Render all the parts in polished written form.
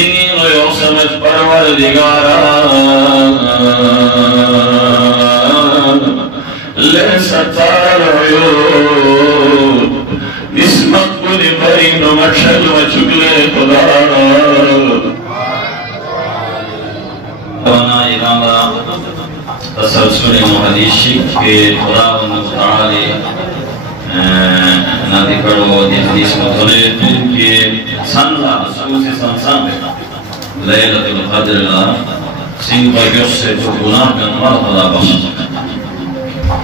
Stinging yourself Parvardigara Lesatar Ayub Ismat Kuni Parino Machal Machukle Kudara Wana Iranga Tasawsuri Muhadishi Ke Quran Ta'ali Nadi Karo Di Hadis Mutone Ke Sanla Susi Sansan Laylatul Qadr La Singh Bagos Se To Gunah Kan Marhala Bakhsh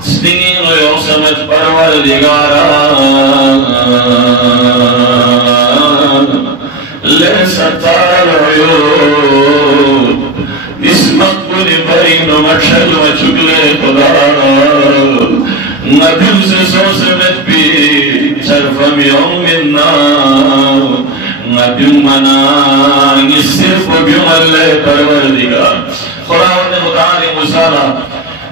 Stinging yourself Parvardigara Lesatar Ayub Ismat Kuni Parino Machal Machukle Kudara Nabil Se Sose Met Pi Charfam Yom Minna Nabil Mana Nisir Pabiyum Alle Parvardigara Khurawan Muta'ali Musala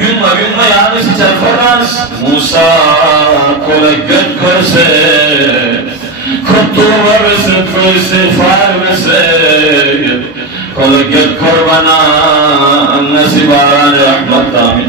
gün yani si çarfanas Musa kolekut kurse kutuba vese istiğfar vese kolekut kurbana nasibaran rahmet amin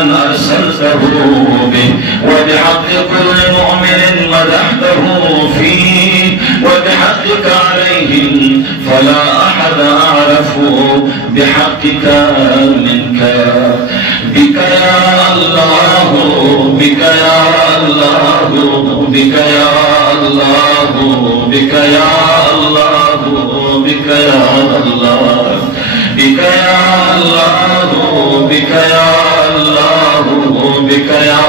من أرسلته به، وبحق كل مؤمن مدحته فيه، وبحقك عليهم فلا أحد أعرف بحقك منك. بك يا الله، بك يا الله، بك يا الله، بك يا الله، بك يا الله، بك يا الله، بك يا الله، بك يا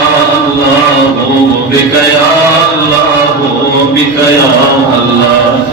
الله، بك يا الله، بك يا الله.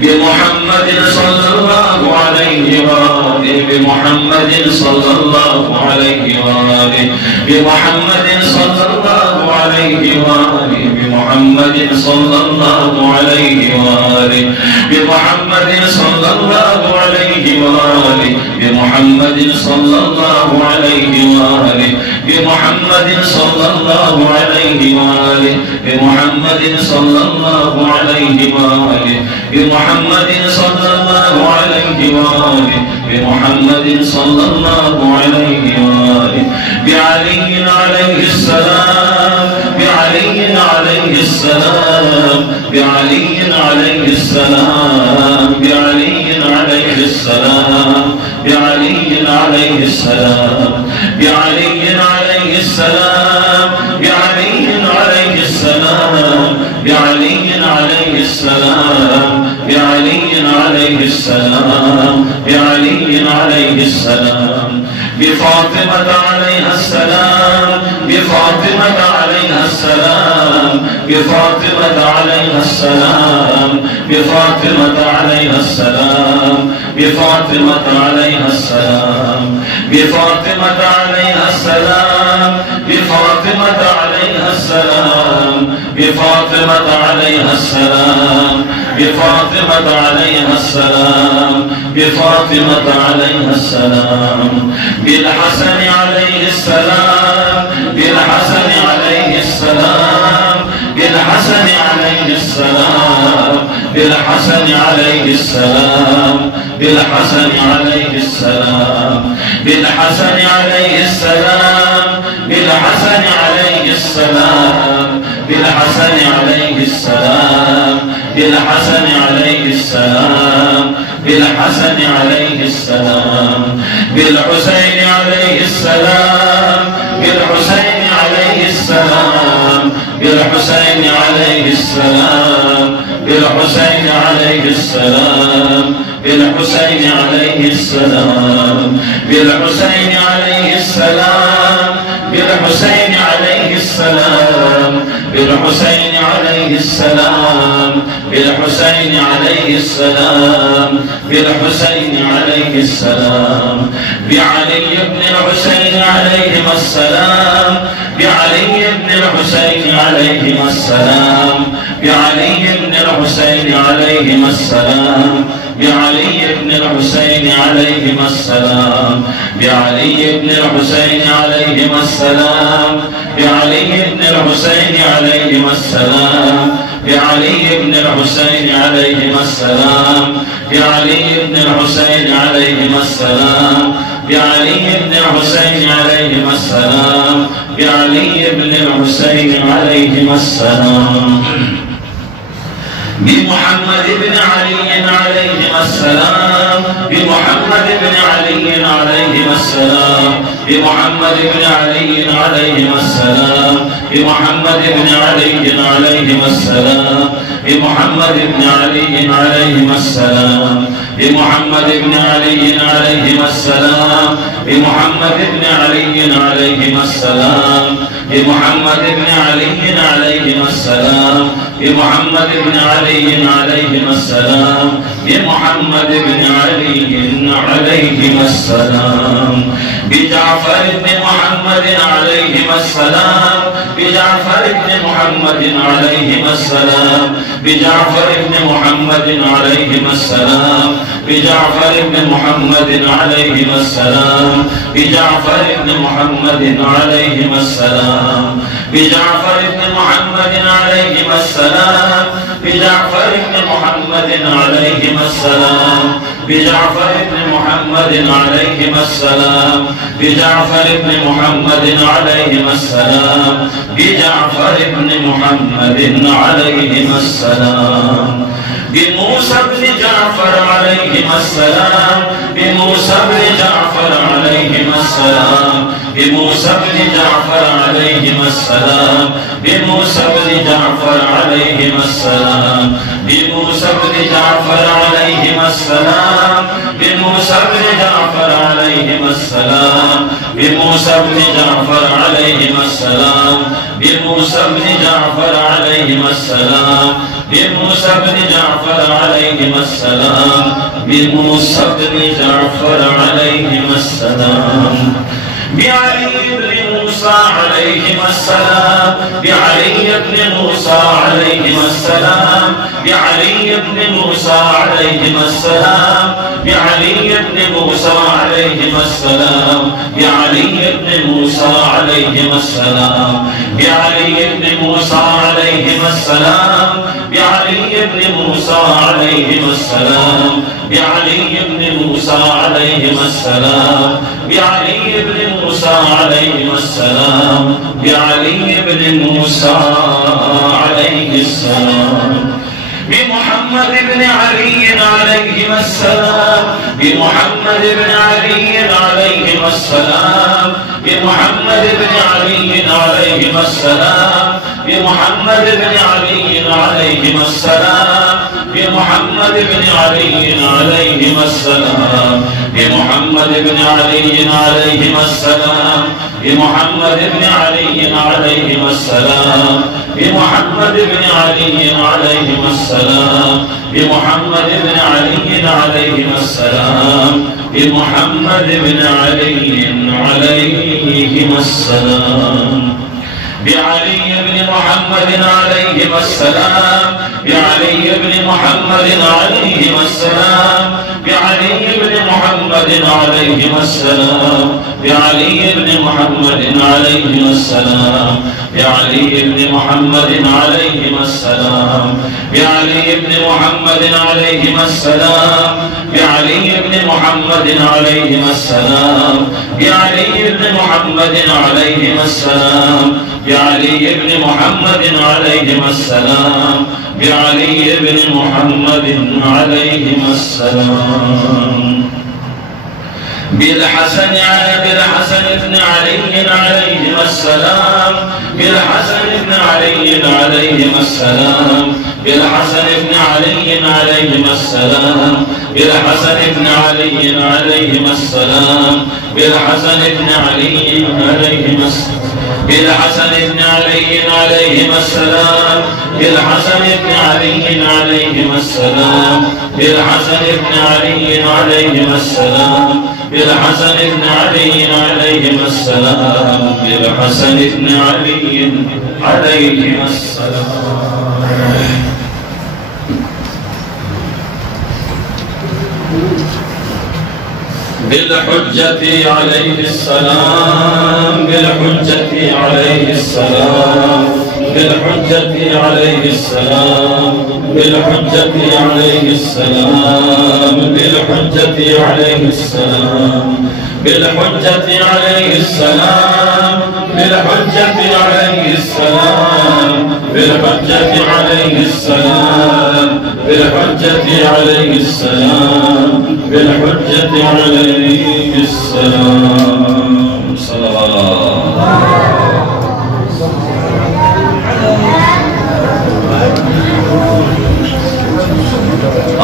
بمحمد صلى الله عليه وآله، بمحمد صلى الله عليه وآله، بمحمد صلى الله عليه وآله، بمحمد صلى الله عليه وآله، بمحمد صلى الله عليه وآله، بمحمد صلى الله عليه وآله، بمحمد صلى الله عليه وآله، بمحمد صلى الله عليه وآله، بمحمد صلى الله عليه وآله، بمحمد صلى الله عليه وآله، بعلي عليه السلام، بعلي عليه السلام، بعلي عليه السلام، بعلي عليه السلام، بعلي عليه السلام، بعلي عليه السلام، بعلي عليه السلام، بعلي عليه السلام، بعلي عليه السلام، بعلي عليه السلام، بفاطمة عليها السلام، بفاطمة عليها السلام، بفاطمة عليها السلام، بفاطمة عليها السلام، بفاطمة عليها السلام، بفاطمة عليها السلام، بفاطمة عليها السلام، بفاطمة عليها السلام، بفاطمة عليها السلام، بفاطمة عليها السلام، بالحسن عليه السلام، بالحسن عليه السلام، بالحسن عليه السلام، بالحسن عليه السلام، بالحسن عليه السلام، بالحسن عليه السلام، بالحسن عليه السلام، بالحسن عليه السلام، بالحسن عليه السلام، بالحسن عليه السلام، بالحسين عليه السلام، بالحسين عليه السلام، بالحسين عليه السلام، بالحسين عليه السلام، بالحسين عليه السلام، بالحسين عليه السلام، بالحسين عليه السلام، بالحسين عليه السلام، بالحسين عليه السلام، بالحسين عليه السلام، بعلي بن الحسين عليهما السلام، بعلي بن الحسين عليهما السلام، بعلي بن الحسين عليهما السلام، بعلي بن الحسين عليهما السلام، بعلي بن الحسين عليهما السلام، بعلي بن الحسين عليهما السلام، بعلي بن الحسين عليهما السلام، بعلي بن الحسين عليهما السلام، بعلي بن الحسين عليهما السلام، بعلي بن الحسين عليهما السلام، بمحمد بن علي عليهما السلام، بمحمد بن علي عليهما السلام، بمحمد بن علي عليهما السلام، بمحمد بن علي عليهما السلام، بمحمد بن علي عليهما السلام، بمحمد بن علي عليهما السلام، بمحمد بن علي عليهما السلام، بمحمد بن علي عليهما السلام، بمحمد بن علي عليهما السلام، بمحمد بن علي عليهما السلام، بجعفر بن محمد عليهما السلام، بجعفر بن محمد عليهما السلام، بجعفر بن محمد عليهما السلام، بجعفر بن محمد عليهما السلام، بجعفر بن محمد عليهما السلام، بجعفر بن محمد عليهما السلام، بجعفر بن محمد عليهما السلام بجعفر بن محمد عليهما السلام بجعفر بن محمد عليهما السلام بجعفر بن محمد عليهما السلام بموسى بن جعفر عليهما السلام بموسى بن جعفر عليهما السلام بموسى بن جعفر عليهما السلام بموسى بن جعفر عليهما السلام بموسى بن جعفر عليهما السلام بموسى بن جعفر عليهما السلام بموسى بن جعفر عليهما السلام بموسى بن جعفر عليهما السلام بموسى بن جعفر عليهما السلام بموسى بن جعفر عليهما السلام بعلي بن موسى عليهما السلام بعلي بن موسى عليهما السلام بعلي بن موسى عليهما السلام بعلي بن موسى عليهما السلام بعلي بن موسى عليهما السلام بعلي بن موسى عليهما السلام بعلي بن موسى عليهما السلام بعلي بن موسى عليهما السلام بعلي بن موسى عليهما السلام بعلي بن موسى عليه السلام بمحمد بن علي عليهما السلام بمحمد بن علي عليهما السلام بمحمد بن علي عليهما السلام بمحمد بن علي عليهما السلام بمحمد بن علي عليهما السلام بمحمد بن علي عليهما السلام بمحمد بن علي عليهما السلام بمحمد بن علي عليهما السلام بمحمد بن علي عليهما السلام بمحمد بن علي عليهما السلام بعلي بن محمد عليهما السلام بعلي بن محمد عليهما السلام بعلي بن محمد عليهما السلام بعلي بن محمد عليهما السلام بعلي بن محمد عليهما السلام بعلي بن محمد عليهما السلام بعلي بن محمد عليهما السلام بعلي بن محمد عليهما السلام بعلي بن محمد عليهما السلام بعلي بن محمد عليهما السلام بالحسن بن علي عليهما السلام بالحسن بن علي عليهما السلام بالحسن بن علي عليهما السلام بالحسن بن علي عليهما السلام بالحسن بن علي عليهما السلام بالحسن بن علي عليهما السلام بالحسن بن علي عليهما السلام بالحسن بن علي عليهما السلام بالحسن بن علي عليهما السلام بالحسن بن علي عليهما السلام بالحجة عليه السلام بالحجة عليه السلام بالحجة عليه السلام بالحجة عليه السلام بالحجة عليه السلام بالحجة عليه السلام بالحجة عليه السلام بالحجة عليه السلام بالحجة عليه السلام بالحجة عليه السلام صلى الله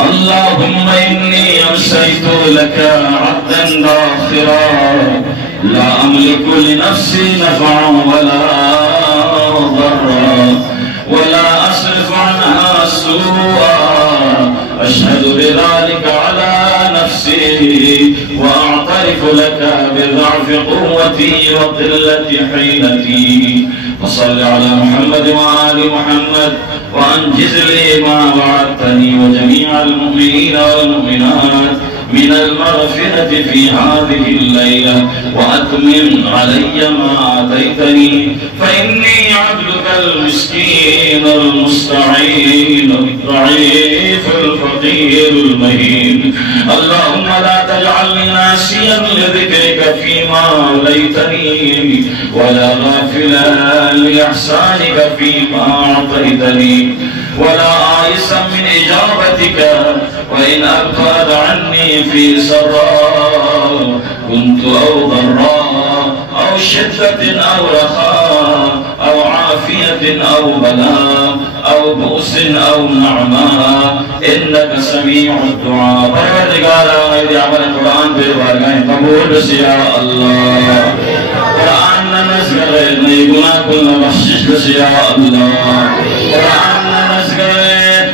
اللهم إني أمسيت لك عبدا ذاخرا لا أملك لنفسي نفعا ولا ضرا ولا أصرف عنها سوءا أشهد بذلك على نفسي وأعترف لك بضعف قوتي وقلة حيلتي وصل على محمد وآل محمد وأنجز لي ما وعدتني وجميع المؤمنين والمؤمنات من المغفرة في هذه الليلة وأتمم علي ما آتيتني، فإني عبدك المسكين المستعين الضعيف الفقير المهين. اللهم لا تجعلني ناسيا لذكرك فيما أوليتني، ولا غافلا لإحسانك فيما أعطيتني، ولا آيسا من إجابتك وإن أبعد عني في سراء كنت أو ضراء أو شدة أو رخاء أو عافية أو بلاء أو بؤس أو نعماء إنك سميع الدعاء. پروردگار آمد عمل قرآن پر بارگاہ قبول بس یا اللہ. قرآن نزگر نئی گناہ کل بخشش بس یا اللہ. قرآن نزگر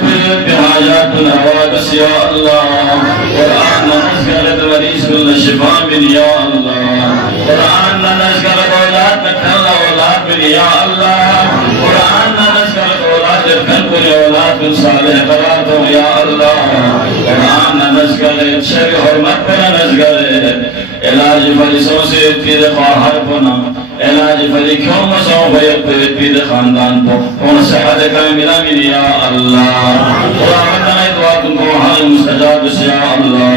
پر حاجات نوا بس یا اللہ. قرآن نزگر مریض کل شفا بن یا اللہ. قرآن نزگر اولاد نکھل اولاد بن یا اللہ. قرآن نزگر اولاد بن کل اولاد بن صالح قرار دو یا اللہ. قرآن نزگر شر حرمت پر نزگر علاج فریسوں سے پید خواہر پنا، علاج فریقوں مسوں بیت پید خاندان کو ان صحت کاملہ من یا اللہ. قرآن دعا تم کو حال مستجاب سے یا اللہ.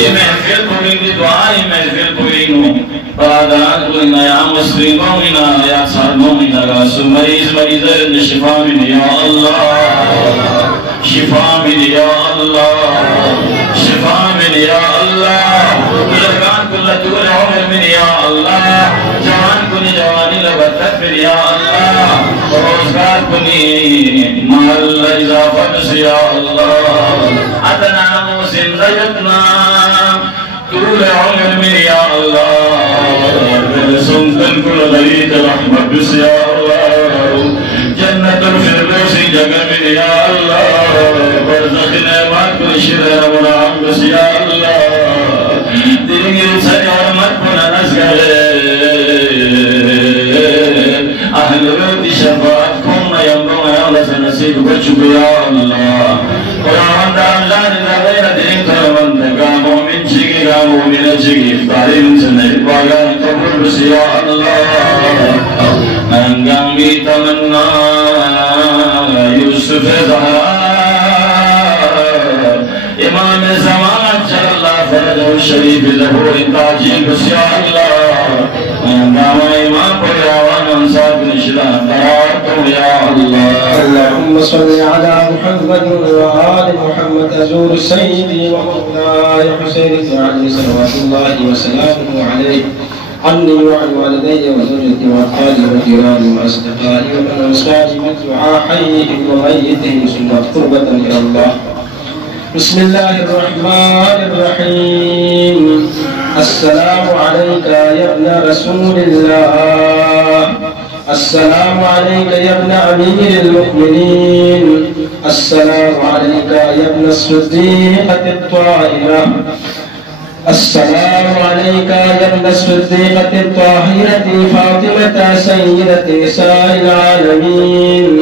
یہ محفل کوئی دی دعائی محفل کوئی نو برادران کوئی نیا مسلم مومنہ یا سار مومنہ گاسو مریض مریض شفا من یا اللہ. شفا من یا اللہ. شفا من یا اللہ. بزرگان کل طول عمر من یا اللہ. جوان کنی جوانی لبتت من یا اللہ. روزگار کنی مال اضافت سے یا اللہ. ادنا زندگتنا طول عمر من یا اللہ. سنتن کل غریت رحمت بس یا اللہ. جنت الفردوس جگہ من یا اللہ. برزخ نعمات کل شرح ونعم بس یا اللہ. دلگیر سن عرمت کن نزگر اہل روتی شفاعت کن یمرون یا اللہ سنسیب بچک یا اللہ. قرآن دامزان نغیر دلگ ترمندگا مومن چگی گا مومن چگی افطاری سنر باگان قبول بس یا اللہ. انگام بھی تمنا یوسف زہرا امام زمان چل اللہ فرجہ شریف ظہور تاجیل بس یا اللہ. انگام امام پر آوان انصاب نشدہ قرارتو یا اللہ. اللهم صل على محمد وآل محمد أزور سيدي ومولاي حسين بن علي صلوات الله وسلامه عليه عني وعن والدي وزوجتي وأطفالي وجيراني وأصدقائي ومن أوصاني من دعاء حيهم وميتهم سنة قربة إلى الله. بسم الله الرحمن الرحيم. السلام عليك يا ابن رسول الله. السلام عليك يا ابن أمير المؤمنين. السلام عليك يا ابن الصديقة الطاهرة. السلام عليك يا ابن الصديقة الطاهرة فاطمة سيدة نساء العالمين.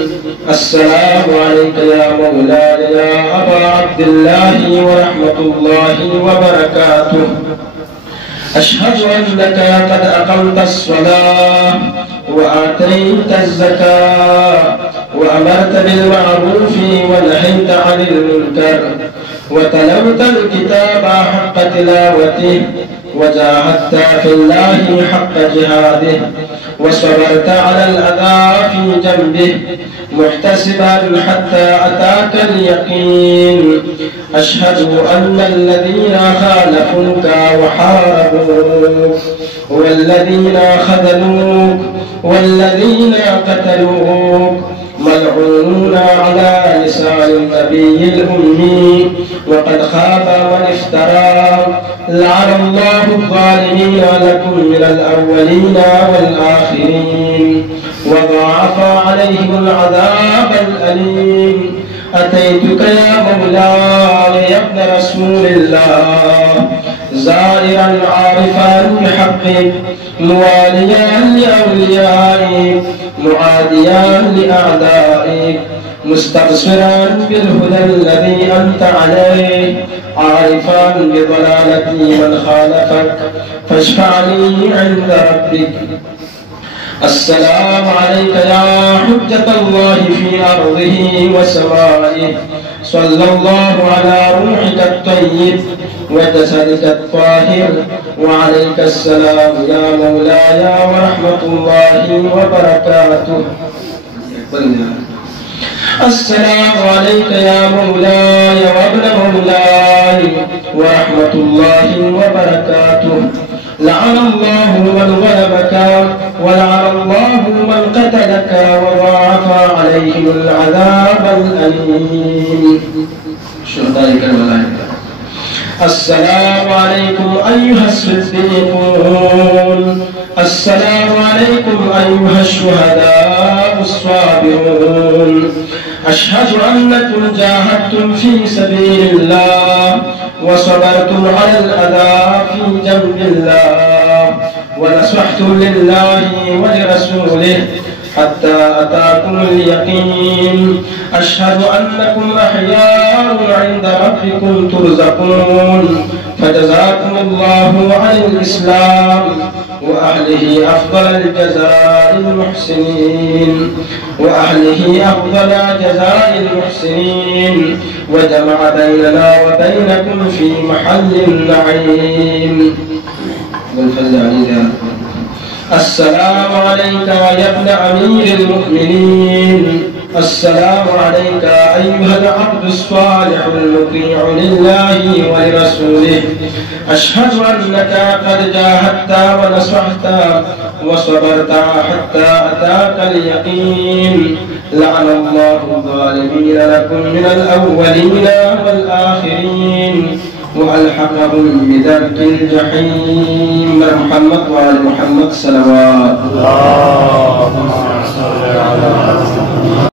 السلام عليك يا مولاي يا أبا عبد الله ورحمة الله وبركاته. أشهد أنك قد أقمت الصلاة وآتيت الزكاة وأمرت بالمعروف ونهيت عن المنكر وتلوت الكتاب حق تلاوته وجاهدت في الله حق جهاده وصبرت على الأذى في جنبه محتسبا حتى أتاك اليقين. أشهد أن الذين خالفوك وحاربوك والذين خذلوك والذين قتلوك ملعونون على لسان النبي الأمي وقد خاب من افترى. لعن الله الظالمين لكم من الأولين والآخرين وضاعف عليهم العذاب الأليم. أتيتك يا مولاي يا ابن رسول الله زائرا عارفا بحقك مواليا لأوليائك معاديا لأعدائك مستبصرا بالهدى الذي أنت عليه عارفا بضلالتي من خالفك فاشفع لي عند ربك. السلام عليك يا حجة الله في أرضه وسمائه، صلى الله على روحك الطيب وجسدك الطاهر، وعليك السلام يا مولاي ورحمة الله وبركاته. السلام عليك يا مولاي وابن مولاي ورحمة الله وبركاته. لعن الله من ظلمك ولعن الله من قتلك وضاعف عليهم العذاب الأليم. شهداء الملائكة. السلام عليكم أيها الصديقون، السلام عليكم أيها الشهداء الصابرون. أشهد أنكم جاهدتم في سبيل الله وصبرتم على الأذى في جنب الله ونصحتم لله ولرسوله حتى أتاكم اليقين. أشهد أنكم أحياء عند ربكم ترزقون، فجزاكم الله عن الإسلام وأهله أفضل الجزاء المحسنين، وأهله أفضل جزاء المحسنين، وجمع بيننا وبينكم في محل النعيم. السلام عليك يا ابن أمير المؤمنين، السلام عليك أيها العبد الصالح المطيع لله ولرسوله. أشهد أنك قد جاهدت ونصحت وصبرت حتى أتاك اليقين. لعن الله الظالمين لكم من الأولين والآخرين وألحقهم بدرك الجحيم. محمد وعلى محمد صلوات. اللهم صل على